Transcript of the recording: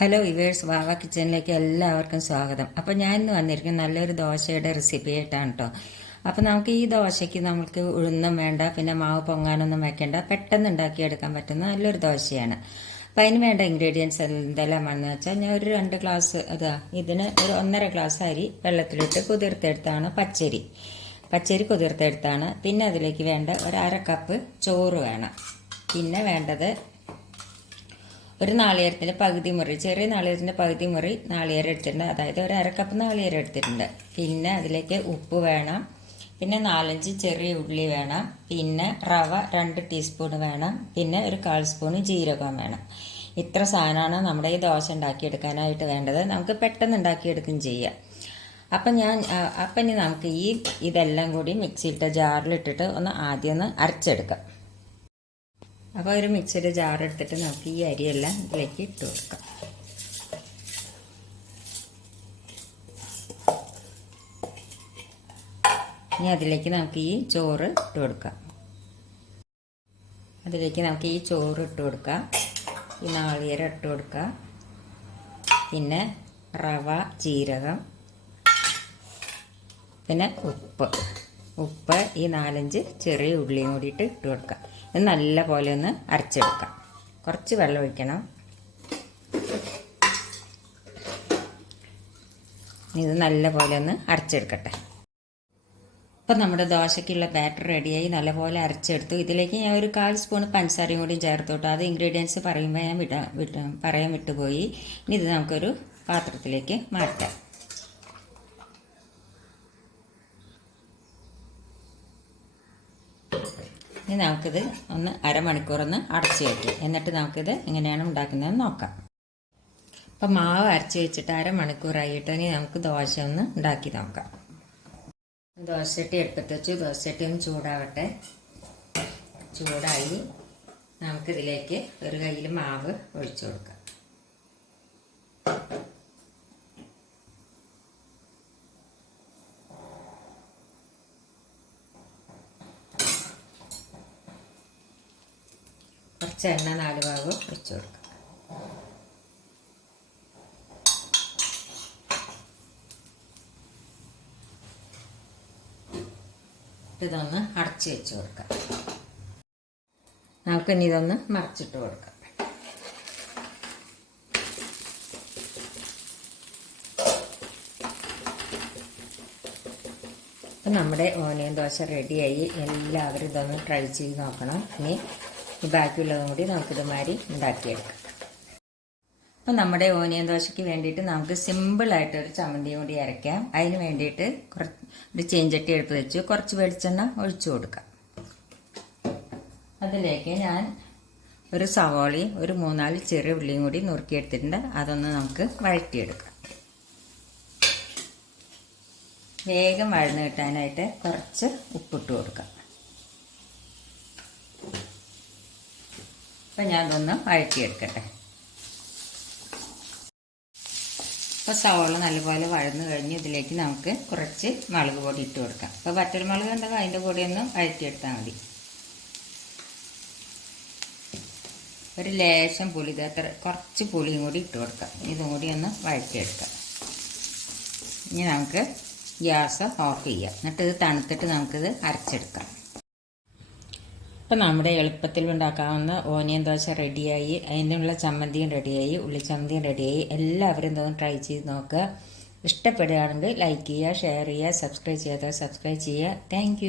Hello ഇവേഴ്സ് വാവ കിച്ചണിലേക്ക് എല്ലാവർക്കും സ്വാഗതം. അപ്പോൾ ഞാൻ ഇന്ന് വന്നിരിക്കുന്നത് നല്ലൊരു ദോശയുടെ റെസിപ്പി ആയിട്ടാണ് കേട്ടോ അപ്പോൾ നമുക്ക് ഈ ദോശയ്ക്ക് നമുക്ക് ഉഴുന്നും വേണ്ട പിന്നെ മാവ് പൊങ്ങാനൊന്നും വെക്കേണ്ട പെട്ടെന്ന് ഉണ്ടാക്കിയെടുക്കാൻ പറ്റുന്ന നല്ലൊരു ദോശയാണ്. അപ്പോൾ അതിന് വേണ്ട ഇൻഗ്രീഡിയൻസ് എന്തെല്ലാമാണെന്ന് വെച്ചാൽ ഞാൻ ഒരു രണ്ട് ഗ്ലാസ് അതാ ഇതിന് ഒരു ഒന്നര ഗ്ലാസ് അരി വെള്ളത്തിലിട്ട് കുതിർത്തെടുത്താണ് പച്ചരി. പച്ചരി കുതിർത്തെടുത്താണ്. പിന്നെ അതിലേക്ക് വേണ്ട ഒരു അര കപ്പ് ചോറ് വേണം. പിന്നെ വേണ്ടത് ഒരു നാളികേരത്തിന്റെ പകുതി മുറി ചെറിയ നാളികേരത്തിന്റെ പകുതി മുറി നാളികേരം എടുത്തിട്ടുണ്ട്. അതായത് ഒരു അരക്കപ്പ് നാളികേരം എടുത്തിട്ടുണ്ട്. പിന്നെ അതിലേക്ക് ഉപ്പ് വേണം. പിന്നെ നാലഞ്ച് ചെറിയ ഉള്ളി വേണം. പിന്നെ റവ രണ്ട് ടീസ്പൂൺ വേണം. പിന്നെ ഒരു കാൽ സ്പൂൺ ജീരകം വേണം. ഇത്ര സാധനമാണ് നമ്മുടെ ഈ ദോശ ഉണ്ടാക്കിയെടുക്കാനായിട്ട് വേണ്ടത്. നമുക്ക് പെട്ടെന്ന് ഉണ്ടാക്കിയെടുക്കുകയും ചെയ്യാം. അപ്പം ഞാൻ അപ്പം ഇനി നമുക്ക് ഈ ഇതെല്ലാം കൂടി മിക്സിയിലിട്ട ജാറിലിട്ടിട്ട് ഒന്ന് ആദ്യം ഒന്ന് അരച്ചെടുക്കാം. അപ്പോൾ ഒരു മിക്സിയുടെ ജാർ എടുത്തിട്ട് നമുക്ക് ഈ അരിയെല്ലാം ഇതിലേക്ക് ഇട്ട് കൊടുക്കാം. ഇനി അതിലേക്ക് നമുക്ക് ഈ ചോറ് ഇട്ട് കൊടുക്കാം. അതിലേക്ക് നമുക്ക് ഈ ചോറ് ഇട്ട് കൊടുക്കാം. ഈ നാളികേരം ഇട്ട് കൊടുക്കാം. പിന്നെ റവ ജീരകം പിന്നെ ഉപ്പ്. ഉപ്പ് ഈ നാലഞ്ച് ചെറിയ ഉള്ളിയും കൂടിയിട്ട് ഇട്ട് കൊടുക്കാം ഇത് നല്ല പോലെ ഒന്ന് അരച്ചെടുക്കാം കുറച്ച് വെള്ളം ഒഴിക്കണം. ഇത് നല്ല പോലെ ഒന്ന് അരച്ചെടുക്കട്ടെ. ഇപ്പം നമ്മുടെ ദോശയ്ക്കുള്ള ബാറ്റർ റെഡിയായി നല്ലപോലെ അരച്ചെടുത്തു. ഇതിലേക്ക് ഞാൻ ഒരു കാൽ സ്പൂൺ പഞ്ചസാരയും കൂടി ചേർത്തോട്ടു അത് ഇൻഗ്രീഡിയൻസ് പറയുമ്പോൾ ഞാൻ വിട വിട്ട പറയാൻ വിട്ടുപോയി. ഇനി ഇത് നമുക്കൊരു പാത്രത്തിലേക്ക് മാറ്റാം. ഇനി നമുക്കിത് ഒന്ന് അരമണിക്കൂറൊന്ന് അടച്ചു വയ്ക്കാം. എന്നിട്ട് നമുക്കിത് എങ്ങനെയാണ് ഉണ്ടാക്കുന്നതെന്ന് നോക്കാം. അപ്പം മാവ് അരച്ച് വെച്ചിട്ട് അരമണിക്കൂറായിട്ട് ഇനി നമുക്ക് ദോശ ഒന്ന് ഉണ്ടാക്കി നോക്കാം. ദോശട്ടി എടുത്തിട്ട് വെച്ചു. ദോശട്ടി ഒന്ന് ചൂടാവട്ടെ. ചൂടായി നമുക്കിതിലേക്ക് ഒരു കയ്യിൽ മാവ് ഒഴിച്ചു കൊടുക്കാം. കുറച്ച് എണ്ണ നാല് ഭാഗം വെച്ച് കൊടുക്കുക ഇതൊന്ന് അടച്ച് വെച്ച് കൊടുക്കാം. നമുക്കിനി ഇതൊന്ന് മറച്ചിട്ട് കൊടുക്കാം. നമ്മുടെ ഓനിയൻ ദോശ റെഡിയായി എല്ലാവരും ഇതൊന്ന് ട്രൈ ചെയ്ത് നോക്കണം. ഇനി ബാക്കിയുള്ളതും കൂടി നമുക്കിതുമാതിരി ഉണ്ടാക്കിയെടുക്കാം. അപ്പം നമ്മുടെ ഓനിയൻ ദോശയ്ക്ക് വേണ്ടിയിട്ട് നമുക്ക് സിമ്പിളായിട്ട് ഒരു ചമ്മന്തിയും കൂടി അരയ്ക്കാം. അതിന് വേണ്ടിയിട്ട് കുറച്ച് ഒരു ചേഞ്ചട്ടി എടുത്ത് വെച്ച്. കുറച്ച് വെളിച്ചെണ്ണ ഒഴിച്ചു കൊടുക്കാം. അതിലേക്ക് ഞാൻ ഒരു സവാളയും ഒരു മൂന്നാൽ ചെറിയ ഉള്ളിയും കൂടി നുറുക്കിയെടുത്തിട്ടുണ്ട്. അതൊന്ന് നമുക്ക് വഴറ്റിയെടുക്കാം. വേഗം വഴന്ന് കിട്ടാനായിട്ട് കുറച്ച് ഉപ്പിട്ട് കൊടുക്കാം. അപ്പം ഞാൻ അതൊന്ന് വഴറ്റിയെടുക്കട്ടെ. അപ്പോൾ സവോള നല്ലപോലെ വഴന്ന് കഴിഞ്ഞ് ഇതിലേക്ക് നമുക്ക് കുറച്ച് മുളക് പൊടി ഇട്ട് കൊടുക്കാം. അപ്പോൾ വറ്റൽമുളക് ഉണ്ടെങ്കിൽ അതിന്റെ കൂടെ ഒന്ന് വഴറ്റിയെടുത്താൽ മതി. ഒരു ലേശം പുളി ഇതത്ര കുറച്ച് പുളിയും കൂടി ഇട്ട് കൊടുക്കാം. ഇതും കൂടി ഒന്ന് വഴറ്റിയെടുക്കാം. ഇനി നമുക്ക് ഗ്യാസ് ഓഫ് ചെയ്യാം. എന്നിട്ട് ഇത് തണുത്തിട്ട് നമുക്കിത് അരച്ചെടുക്കാം. ഇപ്പം നമ്മുടെ എളുപ്പത്തിൽ ഉണ്ടാക്കാവുന്ന ഓനിയൻ ദോശ റെഡിയായി അതിനുള്ള ചമ്മന്തിയും റെഡിയായി ഉള്ളിച്ചമ്മന്തിയും റെഡിയായി. എല്ലാവരും ഇതൊന്ന് ട്രൈ ചെയ്ത് നോക്കുക ഇഷ്ടപ്പെടുകയാണെങ്കിൽ ലൈക്ക് ചെയ്യുക ഷെയർ ചെയ്യുക സബ്സ്ക്രൈബ് ചെയ്യാത്ത സബ്സ്ക്രൈബ് ചെയ്യുക. താങ്ക്